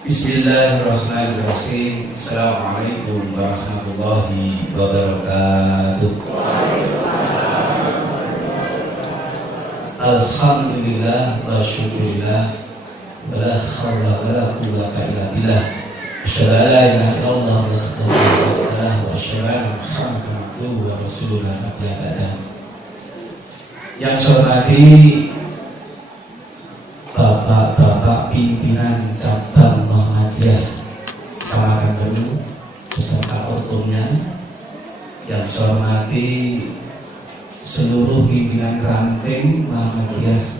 Bismillahirrahmanirrahim. Assalamualaikum warahmatullahi wabarakatuh. Alhamdulillah wa syukurillah wa la hawla wa la quwwata illa billah. Asyhadu an la ilaha illallah wahdahu la syarika lahu wa asyhadu anna Muhammadan abduhu wa rasuluhu la nabiyya ba'dahu. Yang saya hormati Bapak-bapak pimpinan cabang Muhammadiyah Kecamatan Baru beserta ortumnya, yang saya hormati seluruh pimpinan ranting Muhammadiyah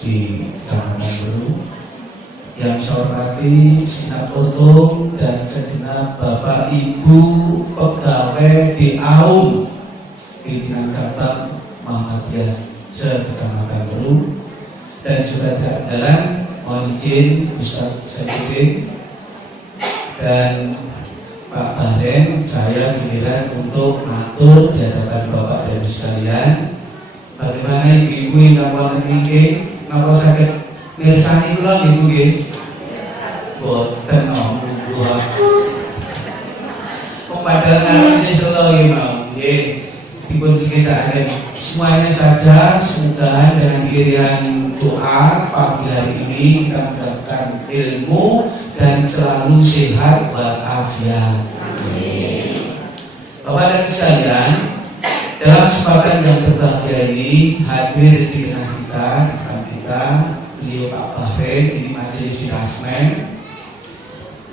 di Kecamatan Baru, yang saya hormati segenap ortum dan segenap Bapak Ibu pegawai di AUM pimpinan cabang Muhammadiyah se-Kecamatan Baru. Dan juga tidak jalan, mohon izin Ustadz Saifuddin dan Pak Bahren, saya giliran untuk matur di hadapan Bapak dan Ibu sekalian. Bagaimana ibu-ibu yang ngomong ini, ngomong sakit mirsani kula ibu nggih? Boten om buah. Pemandangan seselo nggih. Dipun sekitaran semuanya saja, semoga dengan iringan doa pagi hari ini kita mendapatkan ilmu dan selalu sehat walafiat. Amin. Bapak dan sekalian, dalam kesempatan yang berbahagia ini hadir di tengah kita, di depan kita, beliau Pak Bahren, ini majelis di Rasmen,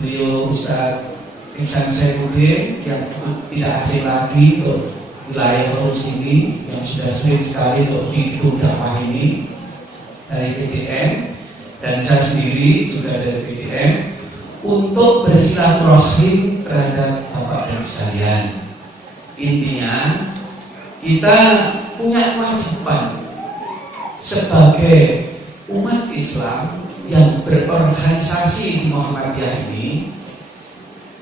beliau Ustadz Ihsan Saifuddin yang tidak asing lagi untuk wilayah Horus ini, yang sudah sering sekali untuk diikut dakwah ini dari PDM, dan saya sendiri juga dari PDM, untuk bersilaturahim terhadap Bapak dan sekalian. Intinya kita punya kewajiban sebagai umat Islam yang berorganisasi di Muhammadiyah ini.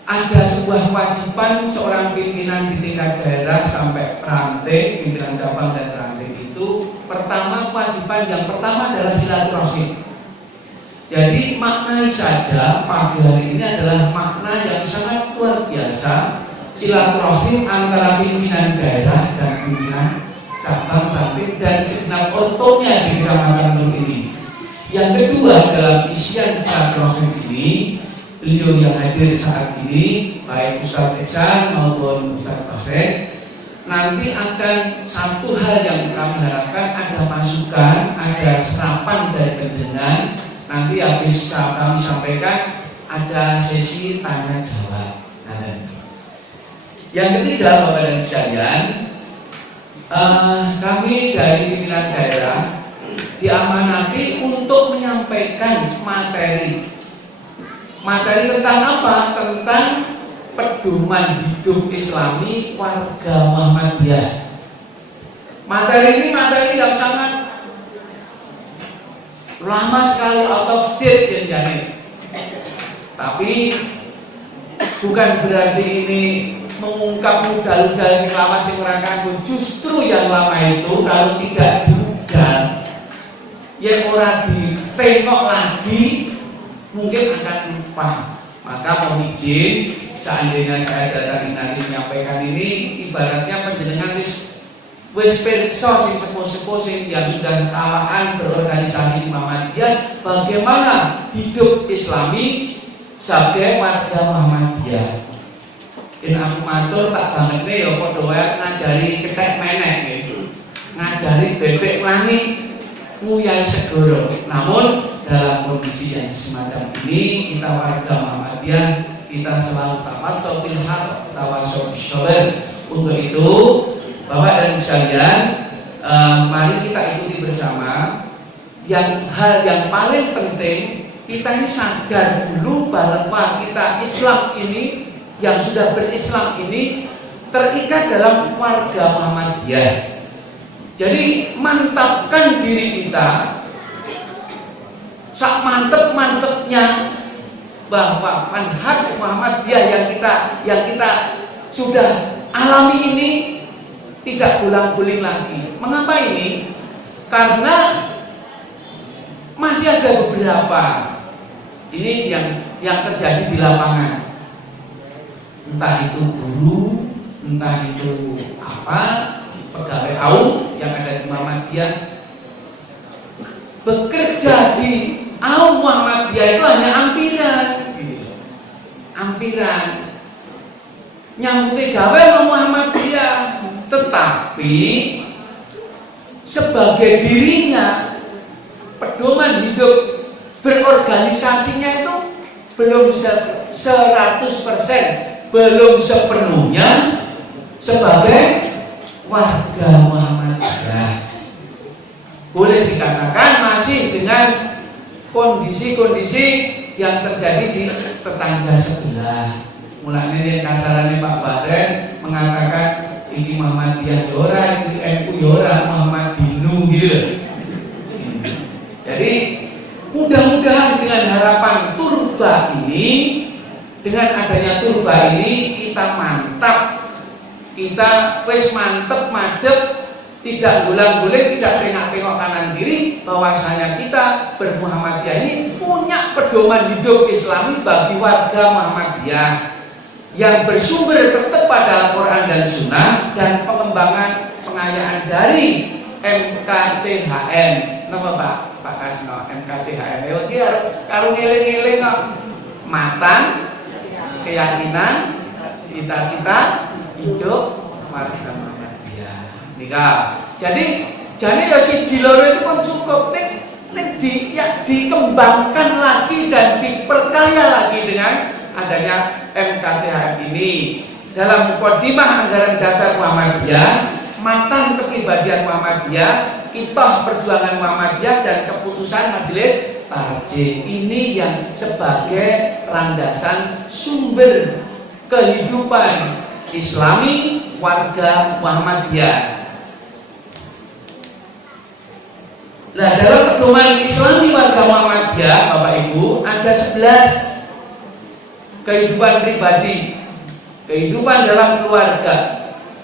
Ada sebuah kewajiban seorang pimpinan di tingkat daerah sampai ranting, pimpinan cabang dan ranting itu, pertama kewajiban yang pertama adalah silaturahim. Jadi maknai saja pagi hari ini adalah makna yang sangat luar biasa, silaturahim antara pimpinan daerah dan pimpinan cabang, ranting dan segenap ortumnya di Kecamatan Baru ini. Yang kedua dalam isian silaturahim ini, beliau yang hadir saat ini, baik Ustadz Ihsan maupun Ustadz Bahren, nanti akan satu hal yang kami harapkan, ada masukan, ada serapan dari penjenengan. Nanti habis kami sampaikan ada sesi tanya jawab. Yang ketiga, Bapak dan sekalian, kami dari pimpinan daerah diamanati untuk menyampaikan materi tentang apa? Tentang pedoman hidup Islami warga Muhammadiyah. Materi ini materi yang sangat lama sekali, out of date yang jadi. Tapi bukan berarti ini mengungkap udal-udal yang lama sing ora kanggo. Justru yang lama itu kalau tidak diugal, yang ora ditengok lagi, mungkin akan lupa. Maka mohon izin, seandainya saya datang nanti menyampaikan ini, ibaratnya penjenengan wis pirsa sing sepuh-sepuh sing yang sudah tawahan berorganisasi di Muhammadiyah, bagaimana hidup Islami sebagai warga Muhammadiyah. Aku matur tak banget nih ya padha wae ngajari kethek menek gitu. Ngajari bebek mani nguyang segoro. Namun dalam kondisi yang semacam ini, kita warga Muhammadiyah, kita selalu tawassul bil haq, tawassul bis sabr. Untuk itu, Bapak dan sekalian, mari kita ikuti bersama hal yang paling penting. Kita ini sadar dulu bahwa kita Islam ini, yang sudah berislam ini, terikat dalam warga Muhammadiyah. Jadi mantapkan diri kita sak mantep-mantepnya bahwa manhaj Muhammadiyah yang kita sudah alami ini tidak gulang-guling lagi. Mengapa ini? Karena masih ada beberapa Ini yang terjadi di lapangan. Entah itu guru, entah itu apa, pegawai AUM yang ada di Muhammadiyah, bekerja di AUM Muhammadiyah itu hanya ampiran, gitu. Ampiran. Nyambut gawe Muhammadiyah, tetapi sebagai dirinya pedoman hidup berorganisasinya itu belum 100%, belum sepenuhnya sebagai warga Muhammadiyah. Boleh dikatakan masih dengan kondisi-kondisi yang terjadi di tetangga sebelah. Mulanya yang kasarannya Pak Badren mengatakan ini Muhammadiyah yora, ini NU yora, Muhammadinu gitu. Jadi mudah-mudahan dengan harapan turba ini, dengan adanya turba ini kita mantap, kita wes mantep madep, tidak gulang-guling, tidak tengok-tengok kanan kiri, bahwasanya kita bermuhammadiyah ini punya pedoman hidup Islami bagi warga Muhammadiyah yang bersumber tetap pada Al-Quran dan Sunnah dan pengembangan pengayaan dari MKCHN. Nama Pak Kasno MKCHN. Oke, kalau ngeling-ngeling matang, keyakinan, cita-cita hidup warga Muhammadiyah. Nika. Jadi ya si Jiloro itu kan cukup dikembangkan lagi dan diperkaya lagi dengan adanya MKCHN ini. Dalam mukadimah anggaran dasar Muhammadiyah, matan kepribadian Muhammadiyah, kitab perjuangan Muhammadiyah dan keputusan Majelis Tarjih ini yang sebagai landasan sumber kehidupan Islami warga Muhammadiyah. Nah, dalam pedoman Islami warga Muhammadiyah, Bapak Ibu, ada 11 kehidupan pribadi, kehidupan dalam keluarga,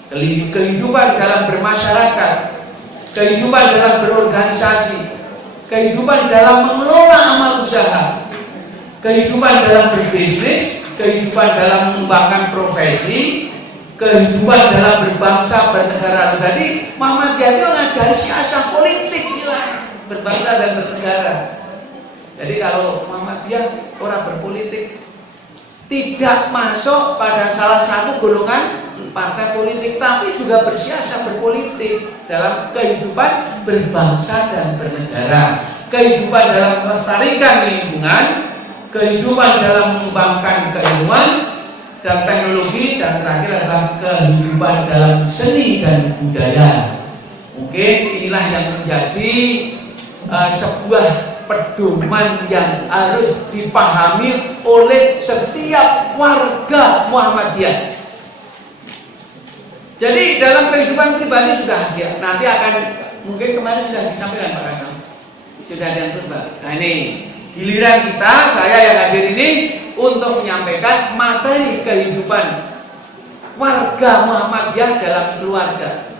kehidupan dalam bermasyarakat, kehidupan dalam berorganisasi, kehidupan dalam mengelola amal usaha, kehidupan dalam berbisnis, kehidupan dalam mengembangkan profesi, kehidupan dalam berbangsa bernegara. Jadi Muhammadiyah itu ngajari siasat politik gila, berbangsa dan bernegara. Jadi kalau Muhammadiyah orang berpolitik tidak masuk pada salah satu golongan partai politik, tapi juga bersiasat berpolitik dalam kehidupan berbangsa dan bernegara, kehidupan dalam melestarikan lingkungan, kehidupan dalam mengembangkan keilmuan dan teknologi, dan terakhir adalah kehidupan dalam seni dan budaya. Mungkin inilah yang menjadi sebuah pedoman yang harus dipahami oleh setiap warga Muhammadiyah. Jadi dalam kehidupan pribadi sudah ya, nanti akan mungkin kemarin sudah disampaikan Pak Kasam, sudah diatur Pak. Nah ini giliran kita, saya yang hadir ini untuk menyampaikan materi kehidupan warga Muhammadiyah dalam keluarga,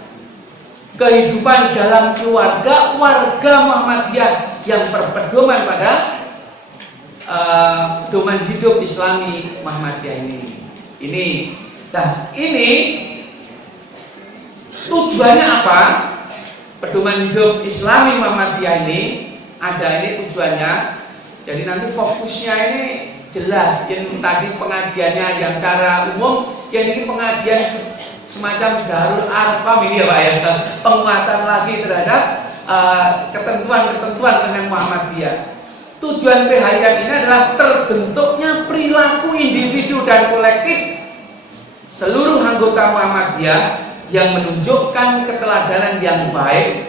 kehidupan dalam keluarga warga Muhammadiyah yang berpedoman pada pedoman hidup Islami Muhammadiyah ini. Nah, ini tujuannya apa? Pedoman hidup Islami Muhammadiyah ini ada ini tujuannya. Jadi nanti fokusnya ini jelas. Yang tadi pengajiannya yang secara umum, yang ini pengajian semacam Darul Arqam ini ya Pak ya, penguatan lagi terhadap ketentuan-ketentuan tentang Muhammadiyah. Tujuan PHIM ini adalah terbentuknya perilaku individu dan kolektif seluruh anggota Muhammadiyah yang menunjukkan keteladanan yang baik,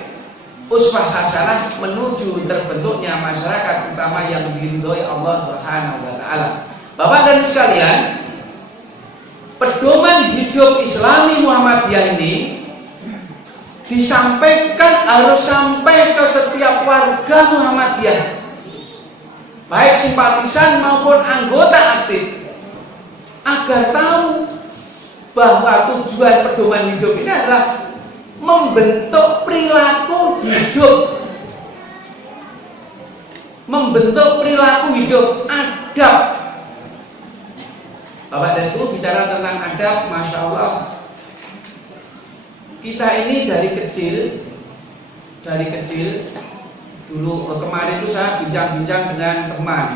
uswah hasanah menuju terbentuknya masyarakat utama yang diridhoi Allah Subhanahu wa taala. Bapak dan Ibu sekalian, pedoman hidup Islami Muhammadiyah ini disampaikan harus sampai ke setiap warga Muhammadiyah, baik simpatisan maupun anggota aktif, agar tahu bahwa tujuan pedoman hidup ini adalah membentuk perilaku hidup membentuk perilaku hidup, adab. Bapak dan Ibu, bicara tentang adab, Masya Allah, kita ini dari kecil dulu, kemarin itu saya bincang-bincang dengan teman,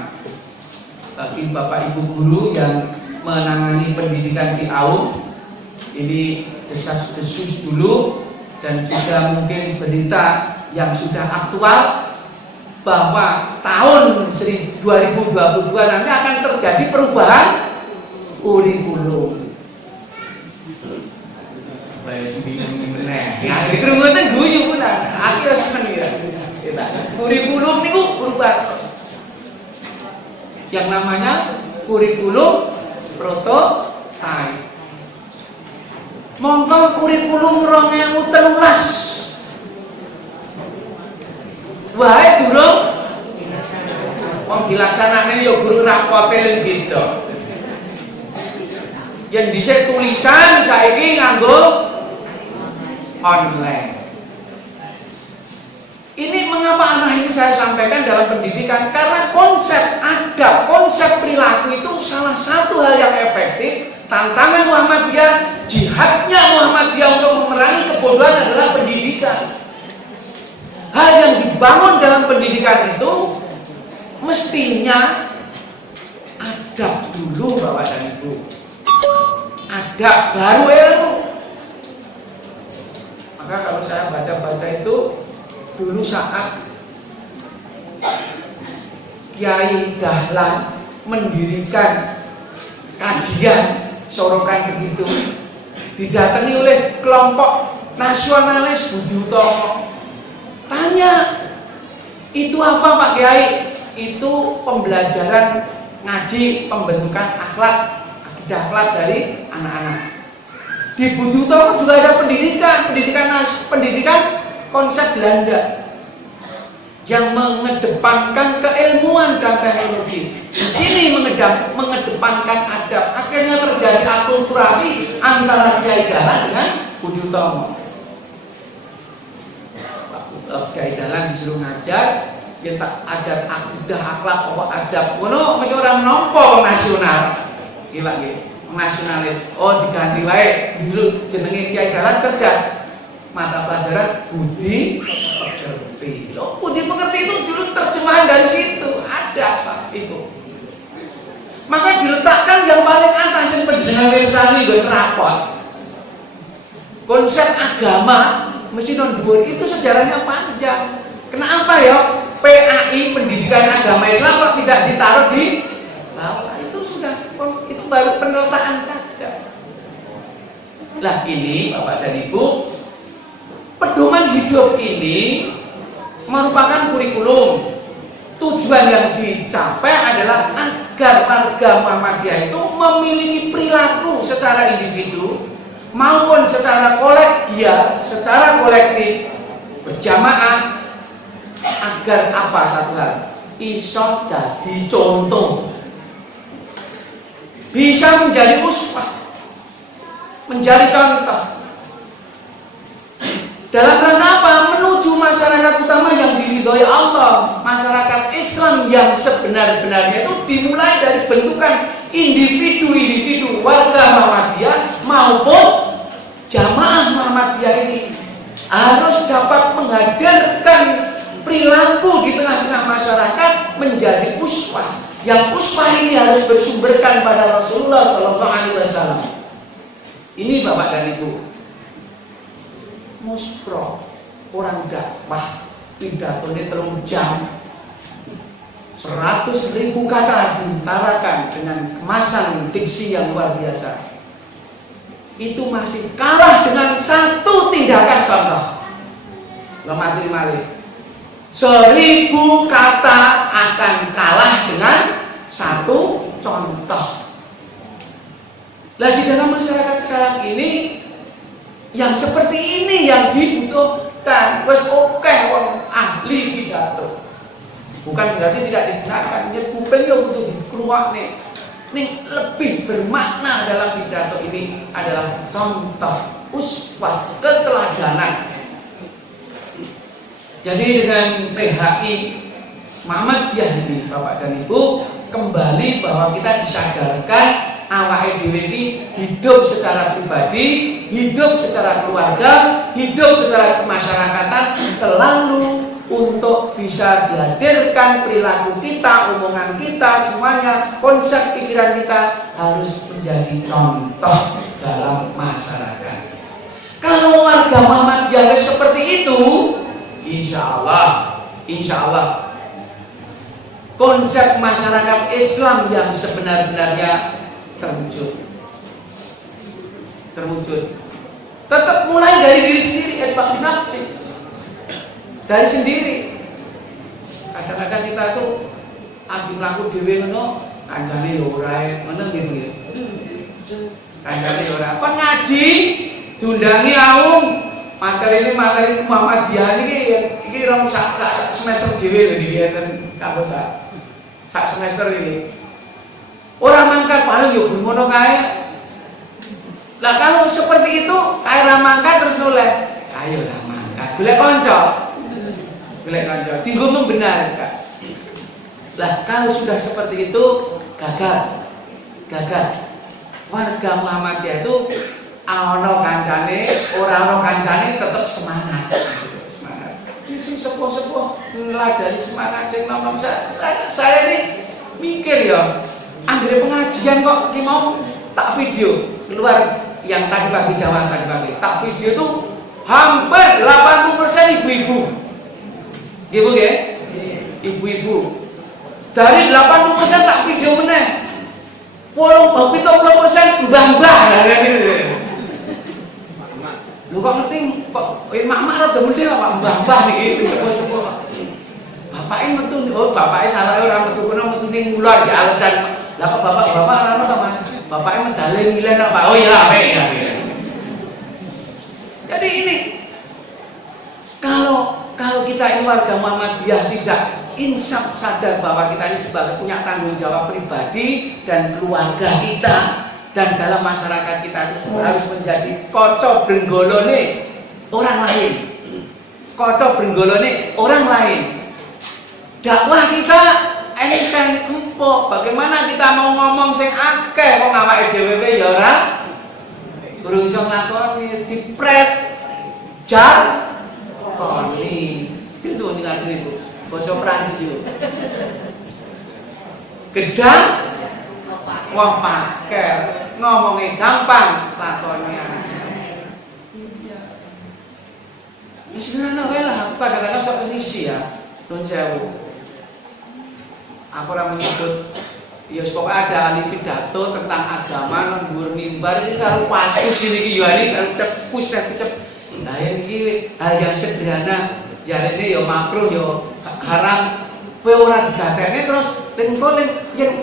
bagi Bapak Ibu guru yang menangani pendidikan di AUM. Ini desas-desus dulu dan juga mungkin berita yang sudah aktual bahwa tahun 2022 nanti akan terjadi perubahan kurikulum. Baik bingung meneh. Nah, kerumunan guyu pun akhirnya seneng ya. Kurikulum niku berubah. Yang namanya kurikulum prototype. Monggo kurikulum 2013. Wae durung wong dilaksanakne ya guru rapote gitu. Yang dhisik tulisan saiki nganggo online. Ini mengapa anak ini saya sampaikan dalam pendidikan? Karena konsep adab, konsep perilaku itu salah satu hal yang efektif. Tantangan Muhammadiyah, jihadnya Muhammadiyah untuk memerangi kebodohan adalah pendidikan. Hal yang dibangun dalam pendidikan itu mestinya adab dulu, Bapak dan Ibu. Adab baru ilmu. Maka kalau saya baca-baca itu dulu saat Kiai Dahlan mendirikan kajian sorokan begitu, didatangi oleh kelompok nasionalis Budi Utomo. Tanya, itu apa Pak Kiai? Itu pembelajaran ngaji, pembentukan akhlak dari anak-anak. Di Budi Utomo juga ada pendidikan konsep Belanda yang mengedepankan keilmuan dan teknologi. Di sini mengedepankan adab. Akhirnya terjadi akulturasi antara Kiai Dahlan dengan Budi Utomo. Kiai Dahlan disuruh ngajar, kita ajar akidah, akhlak, pokok adab. Ngono mesti orang nompo nasional. Gila gitu. Nasionalis. Oh, diganti wae dulu jenenge Kiai Dahlan cerdas. Mata pelajaran budi pekerti. Loh, budi pekerti itu dulu terjemahan dari situ. Ada apa itu? Maka diletakkan yang paling atas yang penjenengan mirsani gue rapot. Konsep agama mesti non dhuwur itu sejarahnya panjang. Kenapa ya? PAI pendidikan agama Islam kok tidak ditaruh di bawah? Itu sudah, itu baru peneltaan saja. Lah ini Bapak dan Ibu, pedoman hidup ini merupakan kurikulum. Tujuan yang dicapai adalah agar warga Muhammadiyah itu memiliki perilaku secara individu maupun secara kolektif berjamaah, agar apa satu hal, iso dadi contoh, bisa menjadi uswah, menjadi contoh. Dalam rangka apa? Menuju masyarakat utama yang diridhoi Allah, masyarakat Islam yang sebenar-benarnya itu dimulai dari bentukan individu-individu warga Muhammadiyah maupun jamaah Muhammadiyah ini harus dapat menghadirkan perilaku di tengah-tengah masyarakat menjadi uswah. Yang uswah ini harus bersumberkan pada Rasulullah SAW. Ini Bapak dan Ibu. Muspro orang dakwah pidatonya 3 jam, 100.000 kata diutarakan dengan kemasan diksi yang luar biasa. Itu masih kalah dengan satu tindakan contoh. Lemah mali. 1000 kata akan kalah dengan satu contoh. Lagi dalam masyarakat sekarang ini, yang seperti ini yang dibutuhkan. Wes oke wong ahli pidato. Bukan berarti tidak digunakan. Ya kuping yo kudu dikruwakne. Ning lebih bermakna dalam pidato ini adalah contoh, uswah, keteladanan. Jadi dengan PHI Muhammadiyah ini Bapak dan Ibu, kembali bahwa kita disadarkan awake dhewe ini hidup secara pribadi, hidup secara keluarga, hidup secara kemasyarakatan selalu untuk bisa dihadirkan perilaku kita, omongan kita, semuanya, konsep pikiran kita harus menjadi contoh dalam masyarakat. Kalau warga Muhammadiyah seperti itu, insya Allah konsep masyarakat Islam yang sebenar-benarnya terwujud. Tetap mulai dari diri sendiri, nafsi. Dari sendiri. Kadang-kadang kita tuh ambil laku dhewe ngono, kancane yo ora ngono gitu. Kancane yo ora. Pengaji diundangi aum, materi Muhammadiyah iki rong sak semester dhewe lho iki kampus sak semester ini. Ora mangkat paling yo ngono kae. Lah kalau seperti itu, kae ra mangkat terus noleh. Ayo ra mangkat. Golek kanca. Tinggal membenarkan. Lah kalau sudah seperti itu gagal. Warga Muhammadiyah itu ana kancane, ora ana kancane tetap semangat. Isi sepuh-sepuh ngeladani semangat cek nom saya ini mikir ya, anggere pengajian kok ki mau tak video keluar yang tadi pagi tak video tuh hampir 80% ibu-ibu. Ibu ya? Ibu-ibu. Dari 80% tak video meneh. 70% mbah-mbah gitu. Lu kok ngerti kok mak-mak rada mendhe Pak mbah-mbah niki sepuh-sepuh. Bapake metu, bapake salah ora metu kono metu ning kula aja alasan. Lah kok bapak ora ono ta Mas? Bapake medale ngilen Pak. Oh iya apik ya. Jadi ini kalau kita ini warga Muhammadiyah tidak insaf sadar bahwa kita ini sebagai punya tanggung jawab pribadi dan keluarga kita dan dalam masyarakat kita itu harus menjadi koco brenggolone orang lain. Dakwah kita ini kan empuk. Bagaimana kita mau ngomong sing akeh wong awake dhewe ya ora durung iso nglakoni dipret jar koni. Itu ngerti Ibu. Basa Prancis yo. Gedang wong paker, ngomongnya gampang, lakonnya. Istilahnya lah, aku kadang-kadang sok ngisi ya, non sewu. Aku orang menyebut, ya pokoknya ada ahli pidato tentang agama, non mimbar ini kalau pasus ini ini kalau cep. Nah ini hal yang sederhana, jadi ini ya makro ya haram. Kowe ora digatene terus ning yang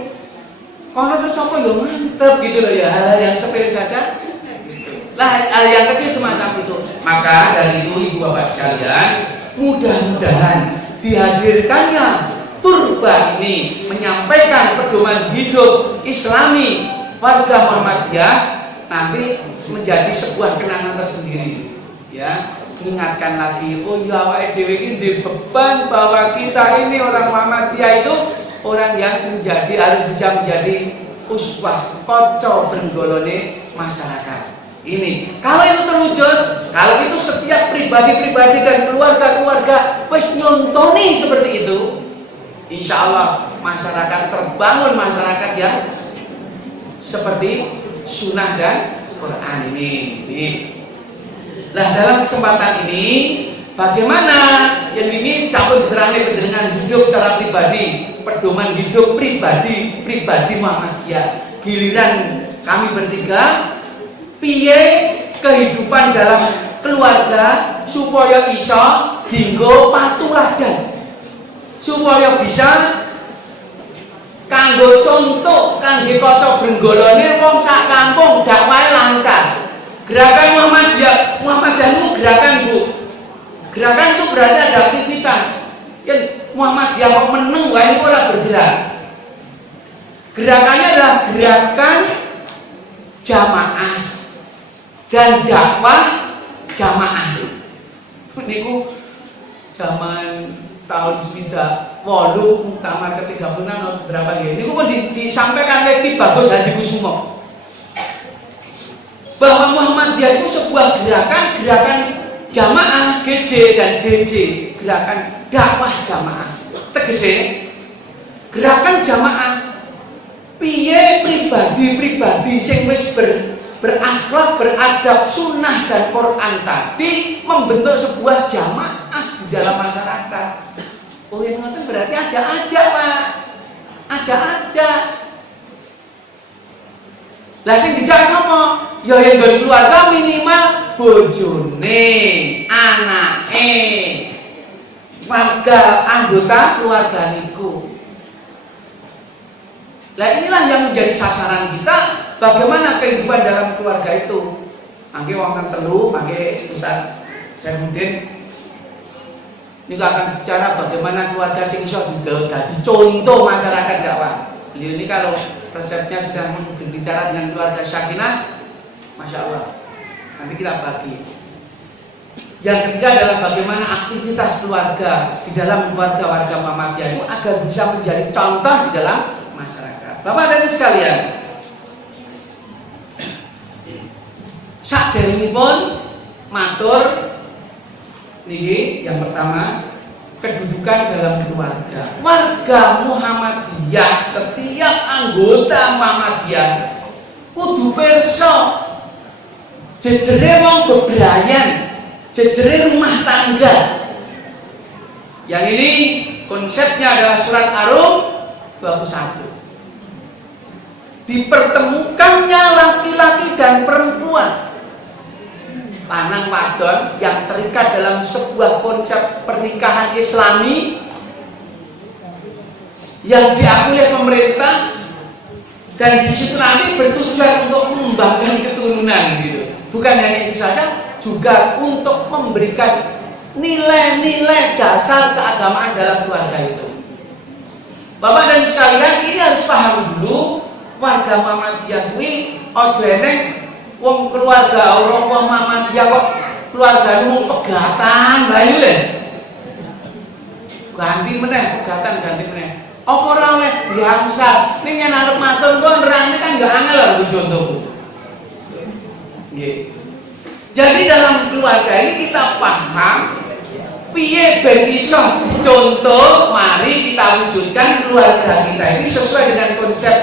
kono terus apa ya mantep gitu loh ya, hal yang sepele saja. Lah hal yang kecil semacam itu. Maka dari itu Ibu Bapak sekalian, mudah-mudahan dihadirkannya turba ini menyampaikan pedoman hidup Islami warga Muhammadiyah nanti menjadi sebuah kenangan tersendiri. Ya, ingatkan lagi, oh ya awake dhewe iki di beban bahwa kita ini orang Muhammadiyah itu orang yang harus bisa menjadi uswah koco brenggolone masyarakat. Ini kalau itu terwujud, kalau itu setiap pribadi-pribadi dan keluarga-keluarga wis nyontoni seperti itu, insya Allah masyarakat terbangun, masyarakat yang seperti sunnah dan Quran ini. Nah dalam kesempatan ini bagaimana yang ini kalau diterangkan dengan hidup secara pribadi, pedoman hidup pribadi Muhammadiyah. Giliran kami bertiga, piye kehidupan dalam keluarga supaya iso dinggo patuladan, supaya bisa kanggo contoh kangge kaca brenggolone wong sak kampung dakwahe lancar. Gerakan Muhammadiyah itu gerakan Bu. Gerakan itu berarti ada aktivitas. Yang Muhammadiyah kok meneng wae ora bergerak. Gerakannya adalah gerakan jamaah dan dakwah jamaah. Niku zaman tahun 8 muktamar ke-36 berapa ya? Ini pun disampaikan oleh Ki Bagus Hadikusumo bahwa Muhammadiyah itu sebuah gerakan jamaah GJ dan DJ, gerakan dakwah jamaah. Tegese gerakan jamaah piye pribadi sing wis berakhlak, beradab sunnah dan Quran tadi membentuk sebuah jamaah di dalam masyarakat. Oh yang ngoten berarti aja Pak, aja. Lah sing dijak sapa? Ya yang keluarga minimal bojone, anake, warga anggota keluarga niku. Nah inilah yang menjadi sasaran kita, bagaimana kehidupan dalam keluarga itu. Mangke wonten telu, mangke Ustaz Saifuddin niku akan bicara bagaimana keluarga sing iso dadi contoh masyarakat dakwah. Beliau ini kalau resepnya sudah berbicara dengan keluarga sakinah, Masya Allah. Nanti kita bagi. Yang ketiga adalah bagaimana aktivitas keluarga di dalam keluarga warga Muhammadiyah itu agar bisa menjadi contoh di dalam masyarakat. Bapak dan Ibu sekalian, saderengipun matur niki yang pertama kedudukan dalam keluarga. Warga Muhammadiyah, setiap anggota Muhammadiyah kudu pirsa jejere wong bebrayan, jejere rumah tangga. Yang ini konsepnya adalah surat Ar-Rum 21. Dipertemukannya laki-laki dan perempuan, lanang wadon yang terikat dalam sebuah konsep pernikahan Islami yang diakui oleh pemerintah, dan di situ nanti bertujuan untuk mengembangkan keturunan gitu. Bukan hanya itu saja, juga untuk memberikan nilai-nilai dasar keagamaan dalam keluarga itu. Bapak dan sekalian, ini harus paham dulu, warga Muhammadiyah kuwi aja eneng wong keluarga Allah Muhammadiyah kok keluargane wong pegatan bayu le. Ganti meneh pegatan, ganti meneh. Apa ora oleh biasa ning yen arep matur kok nerangne kan gak angel lho contohku. Nggih. Jadi dalam keluarga ini kita paham piye ben iso contoh, mari kita wujudkan keluarga kita ini sesuai dengan konsep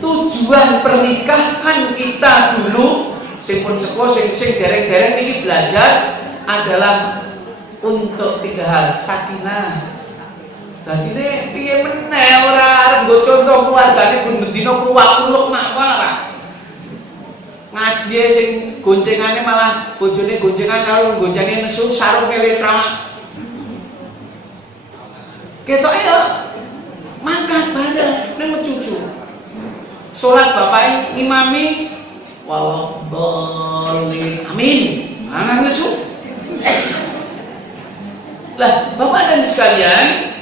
tujuan pernikahan kita dulu. Sing pun sekolah sing dereng-dereng ini belajar adalah untuk 3 hal: sakinah. Dadi ne piye meneh ora arep nggo contoh keluargane bendina kuwak-kuluk mak ora. Ngaji sing goncengane malah bojone goncengan karo goncenge nesu sarung letra. Ketoke ya mangkat bareng ning cucu. Salat bapak imami walau boleh amin mana nesu. Lah bapak dan sekalian,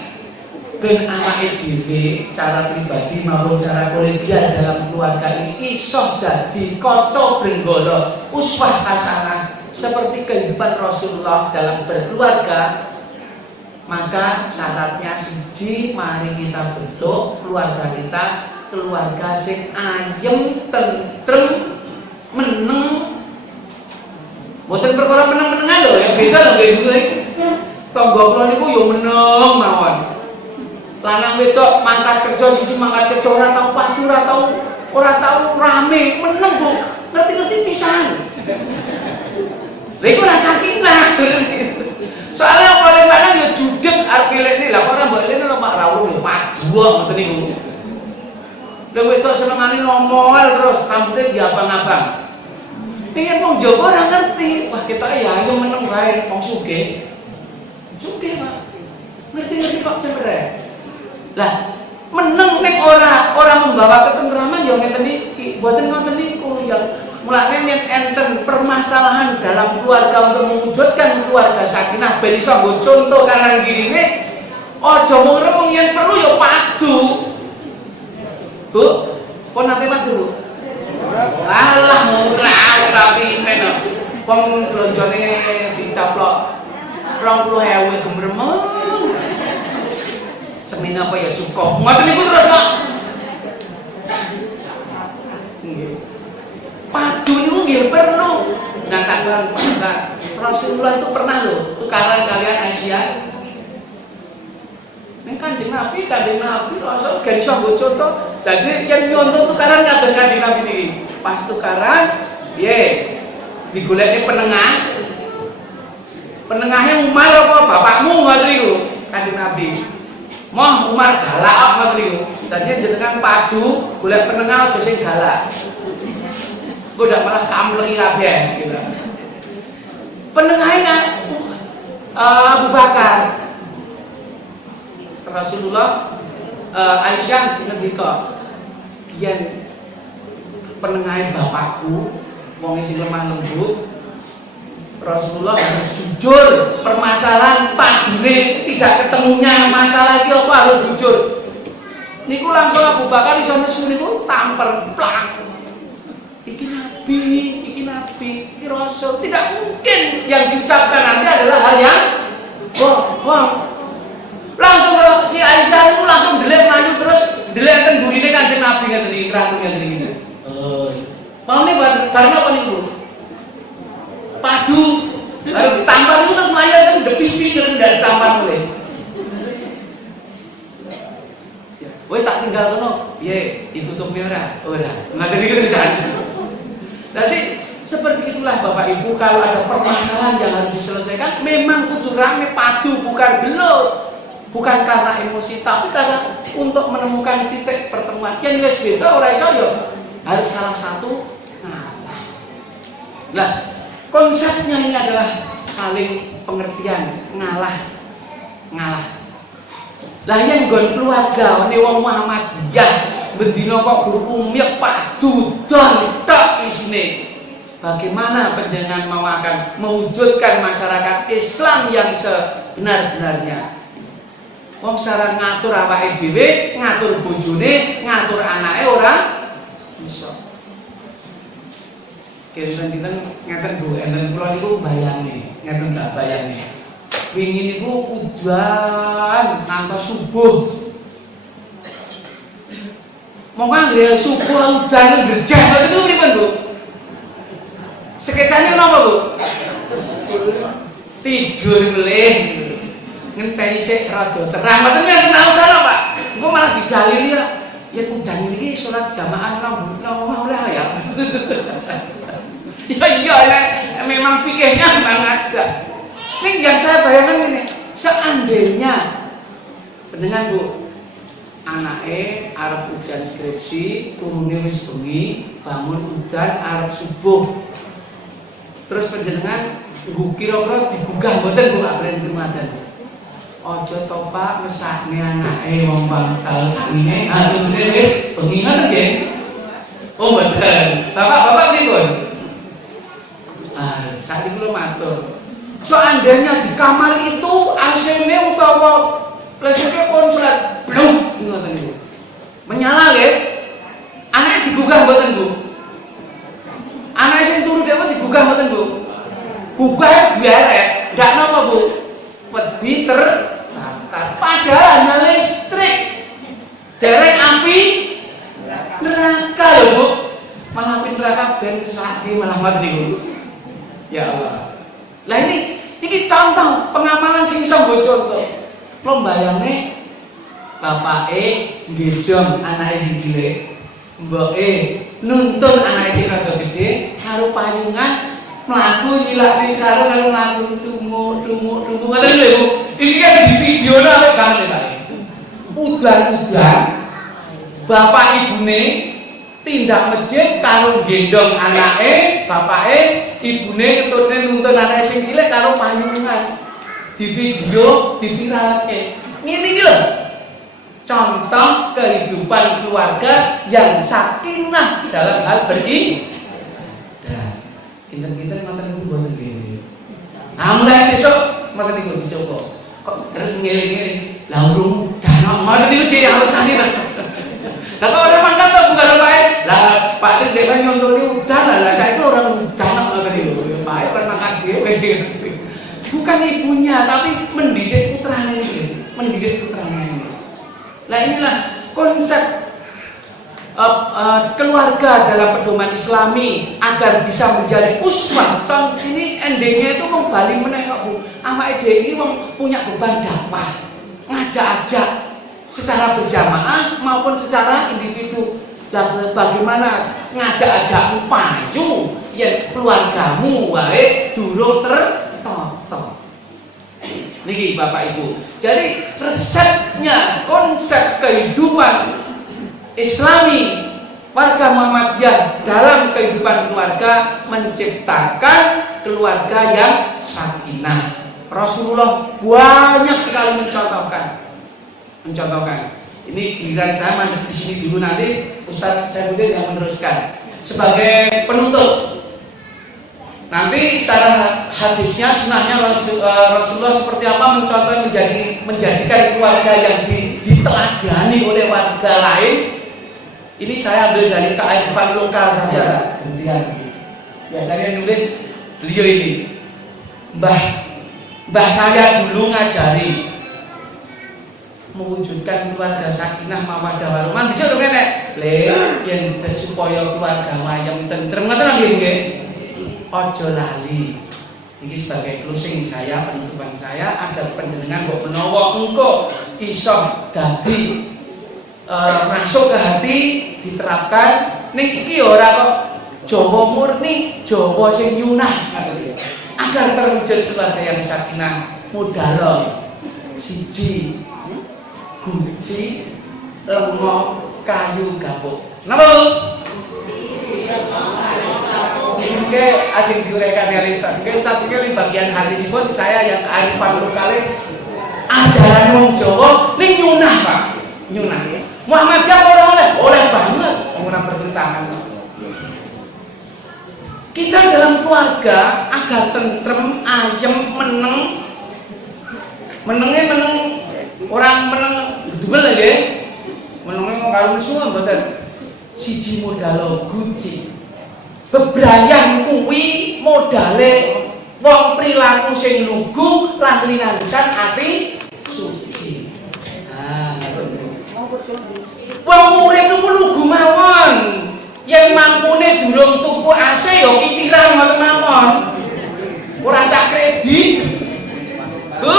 ben awake dhewe secara pribadi maupun secara kolegial dalam keluarga ini iso dadi kaca brenggala uswah hasanah seperti kehidupan Rasulullah dalam berkeluarga. Maka syaratnya siji, mari kita bentuk keluarga kita keluarga sing ayem, tentrem, meneng. Mboten perkara meneng-menengan lho, ya beda lho nggih niku. Tangga kula niku yo meneng mawon. Lanang wedok mangkat kerja siji mangkat kerja ora tau pasti, ora tau rame, meneng Bu. Ngerti-ngerti pisan. Lha iku ora sakinah. Soalnya paling lanang ya judeg arep elene. Lah kok ora mbok elene lho Pak rawuh ya padu ngoten niku. Lha wedok senengane ngomong terus rambutnya diabang-abang. Pengen wong Jawa ora ngerti. Wah ketoke ya ayo meneng wae wong sugih. Sugih Pak. Ngerti-ngerti kok cemere. Lah meneng ning ora membawa ketentraman ya ngeten iki. Mboten ngoten niku ya. Mulane yen enten permasalahan dalam keluarga untuk mewujudkan keluarga sakinah ben iso nggo contoh kanan kirine, aja mung remeng yen perlu ya padu. Bu, pun nate padu, Bu? Alah ora pinten kok. Wong blonjone dicaplok 20.000 gemremeng. Senin apa ya cukup. Ngoten niku terus kok. Nggih. Padu niku nggih perlu. Nah katakan Rasulullah itu pernah loh tukaran kalian Aisyah. Nek Kanjeng Nabi Rasul gak iso nggo contoh. Dadi yen nyontoh tukaran kados Kanjeng Nabi niki. Pas tukaran, piye? Digoleki penengah. Penengahnya Umar apa bapakmu ngoten niku Kanjeng Nabi. Moh Umar galak apa ngoten niku. Dadi jenengan padu golek penengah aja sing galak. Kok ndak malah kamlengi kabeh gitu. Penengahnya Abu Bakar. Rasulullah Aisyah ngendika, yen penengahnya bapakku wong sing lemah lembut, Rasulullah harus jujur. Permasalahan padune tidak ketemunya masalah iki apa harus jujur. Niku langsung Abu Bakar iso nesu niku tamper plak. Iki Nabi, iki Rasul. Tidak mungkin yang diucapkan nanti adalah hal yang wah. Langsung si Aisyah itu langsung delek maju terus delek ten burine Kanjeng Nabi ngeten iki ratu ngeten iki. Mau nih karena apa niku? Padu. Lalu ditampar itu terus mlayu kan depis-pis ndak ditampar oleh. Wes tak tinggal kono. Piye? Ditutupi ora? Ora. Ngoten niku ceritane. Jadi seperti itulah Bapak Ibu, kalau ada permasalahan yang harus diselesaikan memang kudu rame padu, bukan gelut. Bukan karena emosi, tapi karena untuk menemukan titik pertemuan. Yang wis beda ora iso yo harus salah satu ngalah. Nah, konsepnya ini adalah saling pengertian, ngalah. Lah yang nggon keluarga ne wong Muhammadiyah bendina kok guru umyek padu don tok isine. Bagaimana panjenengan mau akan mewujudkan masyarakat Islam yang sebenar-benarnya? Wong sareng ngatur awake dhewe, ngatur bojone, ngatur anake ora bisa. Kira-kira kita ngaten Bu, enten kula niku bayangne, ngaten tak bayangne. Wingi niku udan ngantos subuh. Monggo anggere subuh udan gerjah ngoten niku pripun Bu? Seketane napa Bu? Tidur meleh. Ngenteni sik rada terang. Mboten kenal sana, Pak. Engko malah didalili ya udan iki salat jamaah nang ora ya. Ya memang fikihnya memang ada. Ini yang saya bayangkan ini, seandainya pendengar Bu, anake arep ujian skripsi, turune wis bengi, bangun udan arep subuh. Terus panjenengan nggo kira-kira digugah mboten Bu akren rumadan. Ojo to Pak mesakne anake wong bangkal ini atune wis bengi ngoten nggih. Oh mboten. Bapak pripun? Saiki kula matur. Seandainya di kamar itu AC-ne utawa listrike konslet bluk ngoten niku. Menyala nggih. Anake digugah mboten Bu? Anake sing turu dhewe digugah mboten Bu? Gugah biaret, ndak napa Bu? Wedi terbakar. Padahal ana listrik. Derek api neraka lho Bu. Malah api neraka ben sakit malah mati niku. Ya Allah. Lah ini contoh pengamalan sing iso nggo contoh. Lo bayangne bapake nggendong anake sing cilik, mboke nuntun anake sing rada gedhe karo payungan mlaku nyilakne sarung karo mlaku tumuk ngoten lho Bu. Iki kan di video nang banget Pak. Udan-udan bapak ibune tindak masjid karo gendong anake, bapake, ibune ketutne nuntun anake sing cilik karo panyungan. Di video diviralke. Ngene iki lho. Contoh kehidupan keluarga yang sakinah dalam hal beribadah. Kinten-kinten ngoten niku mboten nggih. Mulai sesuk ngoten niku dicoba. Kok terus ngeling-eling. Lah urung danok ngoten niku ciri alasane. Lah kok ora mangkat to bukan bae. Lah Pak Sing dhewe nyontoni udan lah saiki ora udan ngoten niku. Ya bae ora mangkat dhewe. Bukan ibunya tapi mendidik putrane iki. Mendidik putrane. Nah inilah konsep keluarga dalam pedoman Islami agar bisa menjadi uswah. Ini endingnya itu kembali menengok Bu. Ama ide ini punya beban dakwah, ngajak-ajak secara berjamaah maupun secara individu. Lah bagaimana ngajak-ajakmu payu yen keluargamu wae durung tertata. Niki Bapak Ibu. Jadi resepnya konsep kehidupan Islami warga Muhammadiyah dalam kehidupan keluarga menciptakan keluarga yang sakinah. Rasulullah banyak sekali mencontohkan. Ini giliran saya mandek di sini dulu, nanti Ustaz Saifuddin yang meneruskan sebagai penutup. Nanti secara hadisnya, sunahnya Rasulullah seperti apa mencontoh menjadikan keluarga yang diteladani oleh warga lain. Ini saya ambil dari kearifan lokal saja. Kemudian biasanya nulis beliau ini, Mbah saya dulu ngajari mewujudkan keluarga sakinah mawaddah warahmah. Bisa dong nek yang supaya keluarga wayang tentrem ngoten nggih. Ojo lali. Ini sebagai closing saya, penutupan saya agar panjenengan mbok menawa engko iso dadi masuk ke hati, diterapkan. Ning iki ora kok Jawa murni, Jawa sing nyunah. Agar terwujud keluarga yang sakinah, modal siji guci lengo kayu gapuk. Napa Bu? Oke, ajeng diuraikan kali satunya di bagian hadisipun saya yang kearifan lokale ajaran wong Jawa ning nyunah Pak. Nyunah. Muhammadiyah oleh banget orang bertentangan. Kita dalam keluarga agar tentrem, ayem, meneng orang meneng betul lagi. Menengnya kalau semua betul. Siji modal guci. Bebrayan kuwi modale wong prilaku sing lugu lan linansan ati suci. Wong urip niku lugu mawon. Yen mampune durung tuku AC ya kitiran ngoten mawon. Ora sak kredit. Bu.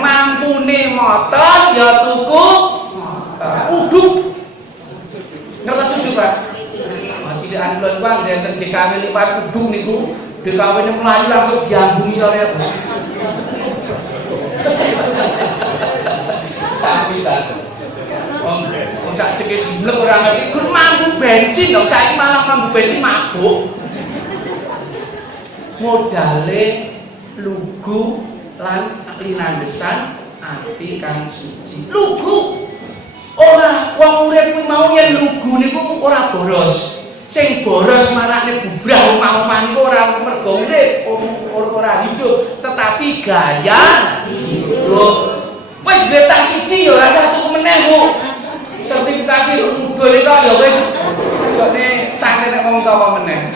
Mampune motor ya tuku uduk. Ngertos uduk, Pak? Masih ada bulan Bang, dia DKW lipat uduk niku. DKW-nya melayu langsung diambungi sore. Sapi tak. Wong sak cekit jumlek ora ngerti, gur mambu bensin lho, saiki malah mambu bensin mabuk. Modale lugu lan linandesan ati kang suci. Lugu. Ora wong urip kuwi mau yen lugu niku ora boros. Sing boros marakne bubrah omah-omah niku ora mergo urip, ora hidup, tetapi gaya hidup. Wis letak siji ya ora satu meneh, Bu. Sertifikasi mudhun iki ya wis jane tase nek wong tawa meneh.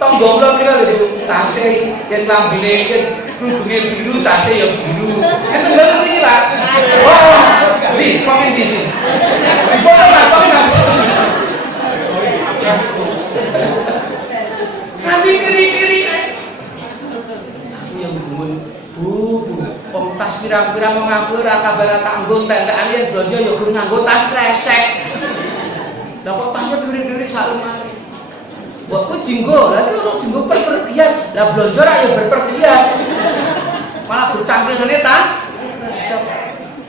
Tonggo kula kira lho tase yen lambene iki kerudunge biru tase ya biru. Enten lho iki Pak. Oh, li komen di sini. Foto Mas, Mas. Nanti kiri-kiri aku yang gumun. Bu, tas pirang-pirang nganggo ora kabar tanggung tentekan yen blonjo ya kudu nganggo tas kresek. Lah kok tasnya diri-diri sak lemari. Wah, kok dinggo, lha itu dinggo perpergian. Lah blonjo ra ya berpergian. Malah bercangkirane tas.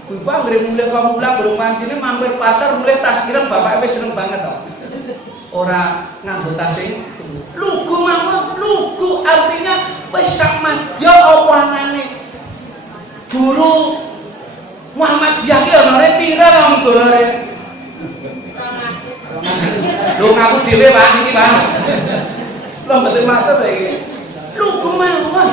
Bapak nggih mulai kamu pulang belum mancine mampir pasar mulai tas kirang bapak wis seneng banget to. Ora nganggo tas sing lugu mawon, lugu artinya wis sak madya apa anane. Guru Muhammadiyah ki onore pira wong dolare? Lho ngaku dhewe Pak iki Pak. Lho mboten matur iki. Lugu mawon.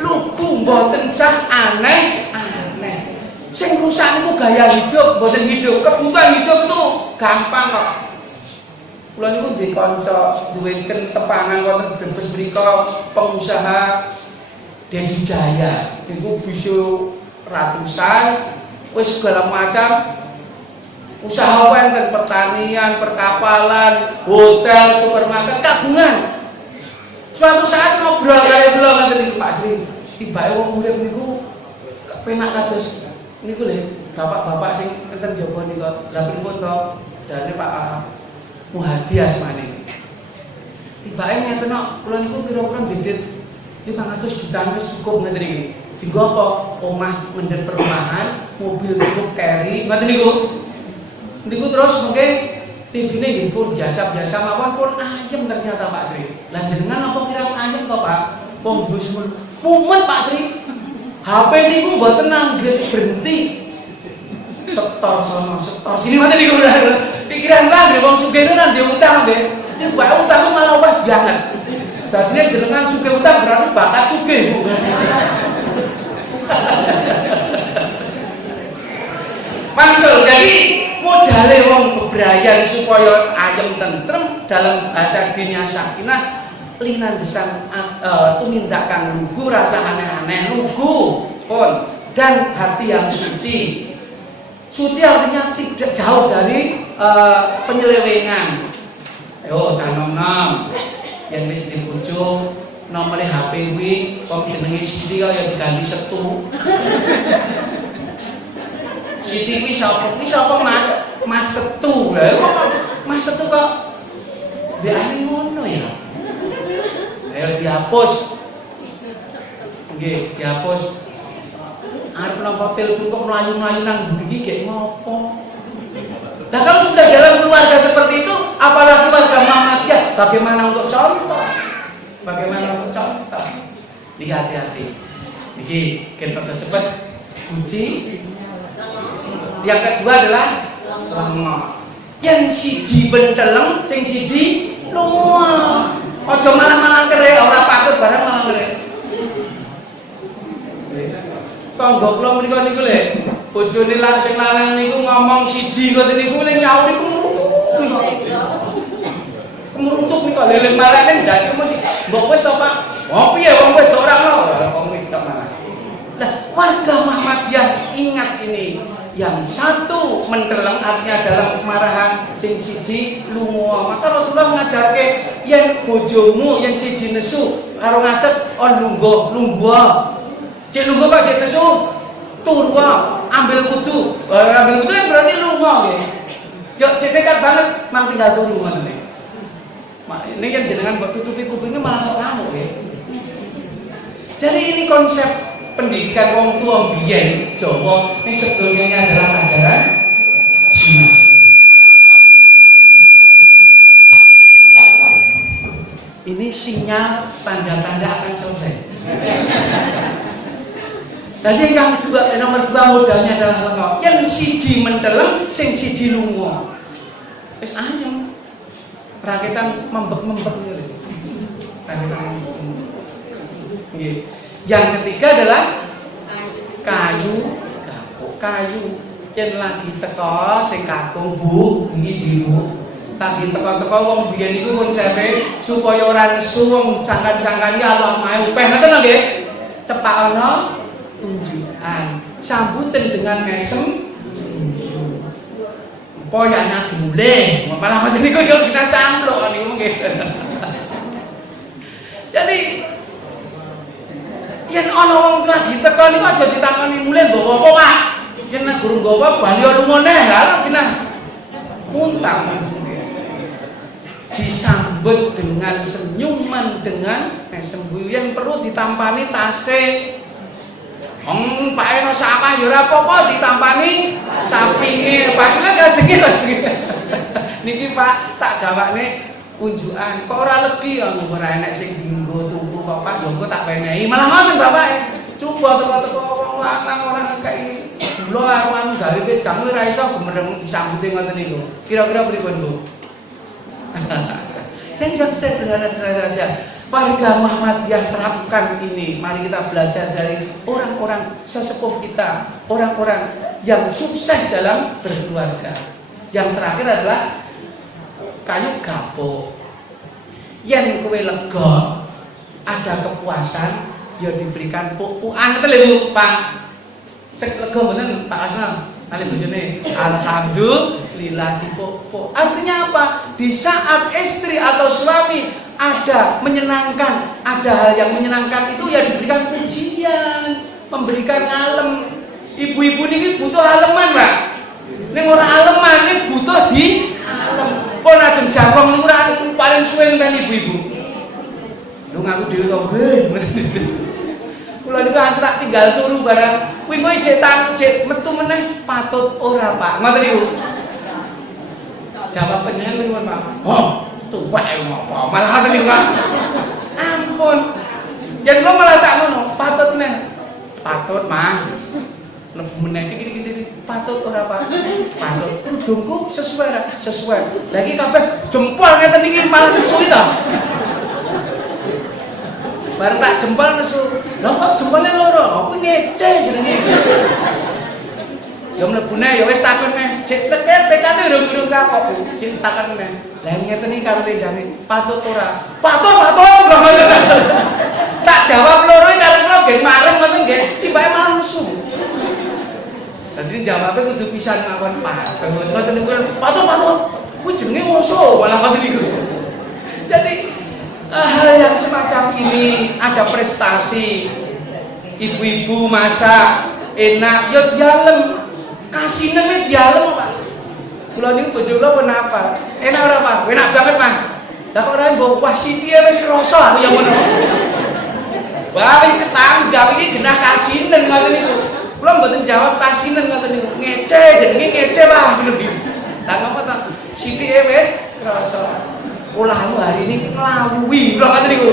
Lugu mboten sak aneh-aneh. Sing rusak niku gaya hidup, mboten hidup. Kebutuhan hidup itu gampang kok. Kula niku duwe kanca duwe tepangan wonten Brebes mriku pengusaha Dedi Jaya niku bisa ratusan, wis segala macam usaha wonten pertanian, perkapalan, hotel, supermarket, kagungan. Suatu saat ngobrol kaya kula ngoten niku Pak Sri, tibake wong urip niku penak kados niku lho, bapak-bapak sing enten jaba niku. Lah pripun to? Jane Pak Muhadi asmane. Tibake ngeten kok, kula niku kira-kira ndedit 500 juta wis cukup ngeten iki. Dienggo apa? Omah mendhet perumahan, mobil cukup carry, ngoten niku. Niku terus mungkin TV-ne nggih pun jasa-jasa mawon pun ayem ternyata Pak Sri. Lah jenengan apa kira ayem to Pak? Wong bus mumet Pak Sri. HP niku mboten nanggih berhenti. Setor sono, setor sini ngoten niku. Pikiran lah nggih wong sugih niku nang utang nggih. Niku bae utang malah wis banget. Dadine jenengan sugih utang berarti bakat sugih Bu. Maksud jadi modale wong bebrayan supaya ayem tentrem dalam bahasa dinya sakinah linandesan tumindakan lugu rasa aneh-aneh lugu pun dan hati yang suci. Suci artinya tidak jauh dari penyelewengan. Ayo canom-nom yang wis dipucuk nomere HP kuwi kok jenenge Siti kok ya diganti Setu. Siti kuwi sapa? Kuwi sapa Mas? Mas Setu. Lah kok Mas Setu kok WA-ne ngono ya? Ayo dihapus. Nggih, dihapus. Arep napa telepon kok mlayu-mlayu nang mburi iki ngopo? Nah kalau sudah dalam keluarga seperti itu, apalagi keluarga Muhammadiyah, bagaimana untuk contoh? Bagaimana untuk contoh? Ini hati-hati. Ini kita cepat kunci. Yang kedua adalah lengo. Yang siji benteleng, sing siji lunga. Ojo malah kere, ora patut barang malah kere. Tangga kula menika niku lho, bojone sing lanang niku ngomong siji ngoten niku ning nyaur iku kemurutuk niku leleng marane ndak mesti mbok wis apa? Oh piye wong wis ora ono, wong wis tok malah. Lah warga Muhammadiyah ingat ini. Yang satu menteleng artinya dalam kemarahan, sing siji lunga. Maka Rasulullah mengajarke yang bojomu yang siji nesu karo ngadeg on lungguh. Cek lungguh kok cek nesu turu ambil wudu. Ambil wudu berarti lunga nggih. Cek dekat banget mang tinggal turu ngoten iki. Ini kan jenengan buat tutupi kupingnya malah sok ngamuk nggih. Jadi ini konsep pendidikan wong tua biyen Jawa yang sebetulnya adalah ajaran sunnah. Ini sinyal tanda-tanda akan selesai. Jadi yang kedua, nomor dua modalnya adalah lengkap. Yang siji menteleng, sing siji lunga. Wis ayem. Rakitan membek-membek ngene. Rakitan membek-membek. Nggih. Yang ketiga adalah kayu gapuk. Kayu yang lagi teko sing kakung Bu, iki Bu. Lagi teko-teko wong biyen iku konsepe supaya ora nesu wong cangkan-cangkane Allah mae upeh ngoten nggih. Cepak ana tunjukan. Sambutan dengan mesem. Poya anak dule, malah ngoten niku yo kita samplok niku nggih. Jadi yen ana wong lagi teko niku aja ditakoni mulih nggawa apa, Pak. Yen nek guru nggawa bali lunga neh, lha kena muntang. Disambut dengan senyuman dengan mesem yang perlu ditampani tase. Pak eno sawah ya ora apa-apa ditampani sapinge, padahal kajenge niki Pak tak gawakne unjukan. Kok ora legi ya ora enek sing dienggo tuku kok Pak, ya engko tak penehi. Malah ngoten Bapak. Coba teko-teko wong lanang ora kei kula awan gawe wedang ora iso gemereng disambuti ngoten niku. Kira-kira pripun, Bu? Sing sederhana saja. Warga Muhammadiyah terapkan ini. Mari kita belajar dari orang-orang sesepuh kita, orang-orang yang sukses dalam berkeluarga. Yang terakhir adalah kayu gapuk. Yen kowe lega, ada kepuasan, ya diberikan pupukan ngoten lho Pak. Sek lega mboten Pak Asnal. Kali bojone alhamdulillah dipupuk. Artinya apa? Di saat istri atau suami ada menyenangkan, ada hal yang menyenangkan itu ya diberikan pujian, memberikan alem. Ibu-ibu ini butuh aleman, Pak. Ini orang aleman ini butuh di alem. Pun ajeng jabang niku paling suwe kan ibu-ibu. Lu ngaku dhewe to, kula niku tak tinggal turu barang kuwi kowe cek metu meneh patut ora Pak. Ngoten niku. Jawab penjenengan nuwun Pak. Oh, tuwek ngopo? Malah ngoten niku Pak. Ampun. Yen kula malah tak ngono, patut meneh. Patut, Mah. Lebu meneh iki patut ora Pak? Patut. Ujungku sesuai. Lagi kabeh jempol ngeten iki malah nesu to. Bareng tak jempol nesu. Lah kok jempolnya loro? Aku ngece jenenge. Ya mlebune ya wis takon neh. Cek tekane urung kapok. Cek takon neh. Lah ngeten iki karo rendane patut ora? Patut. Tak jawab loro karo kula nggih mareng ngoten nggih. Tibake malah nesu. Dadi jawabnya kudu pisan mawon Pak. Ngoten niku patut. Kuwi jenenge ngoso malah ngoten niku. Jadi hal yang semacam ini ada prestasi ibu-ibu masak enak ya dialem kasih nengnya dialem Pak. Kula niku bojo kula pun apa enak ora Pak? Enak banget Pak. Lah kok ora mbok wah sithik wis rasa aku yang ngono. Wah iki tetangga iki genah kasinen ngoten niku. Kula mboten jawab kasinen ngoten niku. Ngece jenenge ngece Pak ngono iki. Lah ngapa ta? Sithik wis rasa. Ulahmu hari ini ngelawui kula ngoten niku.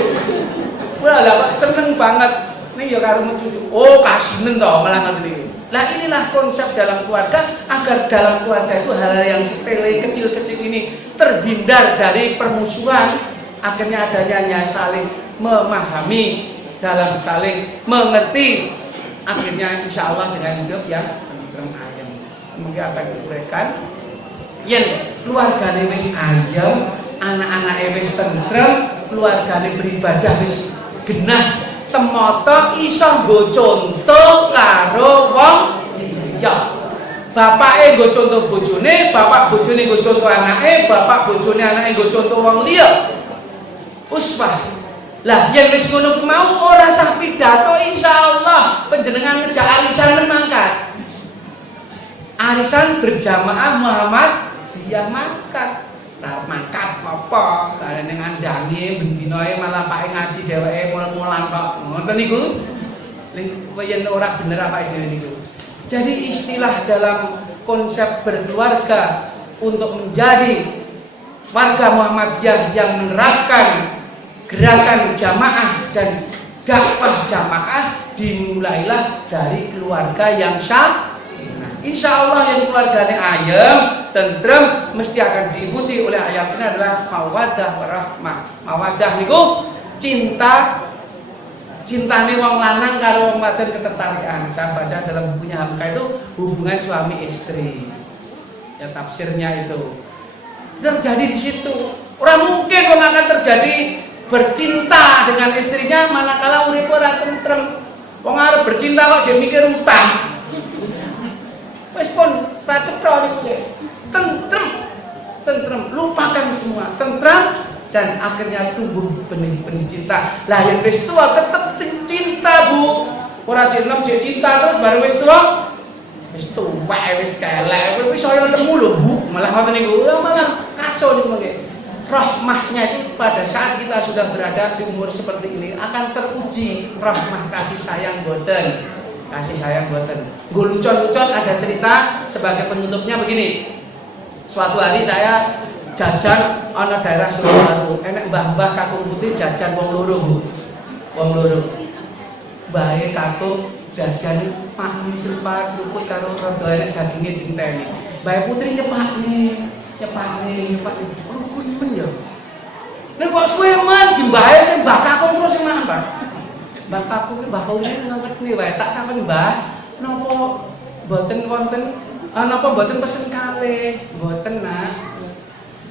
Kula lah seneng banget. Nih ya karo cucu. Oh, kasinen to malah ngoten niku. Lah inilah konsep dalam keluarga agar dalam keluarga itu hal-hal yang sepele kecil-kecil ini terhindar dari permusuhan, akhirnya adanya saling memahami, dalam saling mengerti, akhirnya insya Allah dengan hidup yang tentrem ayem. Mungkin akan diuraikan yen keluargane wis ayem, anak-anak wis tentrem, keluargane beribadah wis genah temoto iso nggo contoh karo wong liya. Bapake nggo contoh bojone, bapak bojone nggo contoh anake, bapak bojone anake nggo contoh wong liya. Uswah. Lah yen wis ngono ku mau ora sah pidato insyaallah panjenengan ngejak arisan mangkat. Arisan berjamaah Muhammad dia mangkat. Lah mangkat apa? Lah ning andane bendinoe malah pake ngaji dheweke mul-mulan kok. Ngoten niku. Yen ora bener apa iki niku. Jadi istilah dalam konsep berkeluarga untuk menjadi warga Muhammadiyah yang menerapkan gerakan jamaah dan dakwah jamaah dimulailah dari keluarga yang sah. Insya Allah yang keluarganya ayem, tentrem, mesti akan diikuti oleh ayat ini adalah mawaddah warahmah. Mawaddah niku cintane wong lanang karo wong wadon ketertarikan. Saya baca dalam bukunya Hamka itu hubungan suami istri. Ya tafsirnya itu terjadi di situ. Orang mungkin wong akan terjadi bercinta dengan istrinya manakala urip ora tentrem. Wong arep bercinta kok jadi mikir utang. Wis pun ra cetha niku nggih. Tentrem, lupakan semua, tentrem dan akhirnya tumbuh benih-benih cinta. Lah yang wis tua tetep cinta, Bu. Ora jeneng jek cinta terus bareng wis tua wis kelek, wis saya temu lho, Bu. Malah ngoten niku, malah kacau niku nggih. Rahmahnya itu pada saat kita sudah berada di umur seperti ini akan teruji rahmah kasih sayang boten. Kasih sayang buatan. Gue lucon-lucon ada cerita sebagai penutupnya begini. Suatu hari saya jajan ana daerah Surabaru. Enek mbah-mbah kakung putih jajan wong loro, Bu. Wong loro. Mbahe kakung jajan pahmi seruput karo rada enek daginge dinteni. Mbahe putri nyepakne. Rukun men ya. Nek kok suwe men di mbahe sing mbah kakung terus sing nambah. Mbah kakung ki mbah Uli ngerti wae tak takon Mbah, napa mboten wonten napa mboten pesen kalih? Mboten, Nak.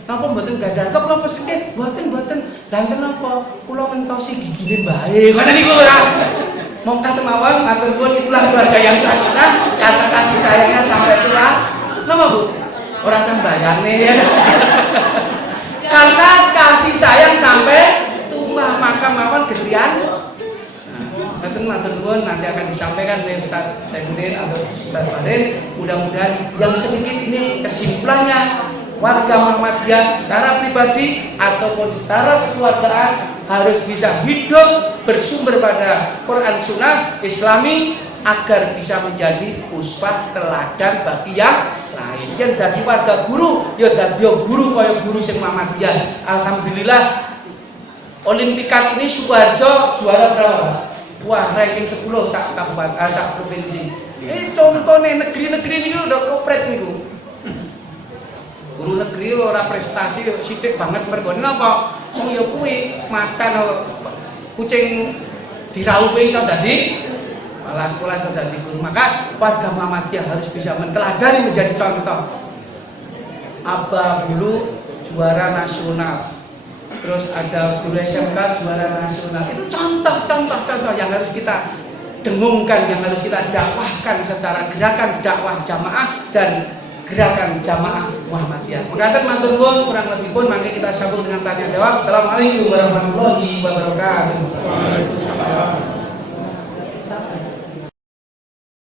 Napa mboten gadah kula pesen mboten. Lah kenapa? Kula ngentosi gigine mbahe. Ngoten niku ora. Mongkah kemawon matur nuwun, itulah keluarga yang sakinah, kata kasih sayangnya sampai tua. Napa Bu? Ora sembayane ya. Karena kasih sayang sampai tua, maka mawon gelian. Matur nuwun nanti akan disampaikan oleh Ustaz Saifuddin atau Ustaz Fadil. Mudah-mudahan yang sedikit ini kesimpulannya, warga Muhammadiyah secara pribadi ataupun secara kekeluargaan harus bisa hidup bersumber pada Quran Sunnah Islami agar bisa menjadi uswah teladan bagi yang lain. Yang dari warga guru, ya dari guru kaya guru sing Muhammadiyah. Alhamdulillah Olimpikat ini Sukoharjo juara berapa? Wah, ranking 10 sak kabupaten, sak provinsi. Contohnya negeri-negeri ini udah kopret niku. Guru negeri ora prestasi sithik banget mergone napa? Wong ya kuwi macan kucing diraupe iso dadi malah sekolah iso dadi guru. Maka warga Muhammadiyah harus bisa menteladani menjadi contoh. Abah dulu juara nasional. Terus ada guru SMK juara nasional. Itu contoh yang harus kita dengungkan, yang harus kita dakwahkan secara gerakan dakwah jamaah dan gerakan jamaah Muhammadiyah. Mengatakan matur nuwun, kurang lebih pun mari kita sambung dengan tanya jawab. Assalamualaikum warahmatullahi wabarakatuh. Waalaikumsalam.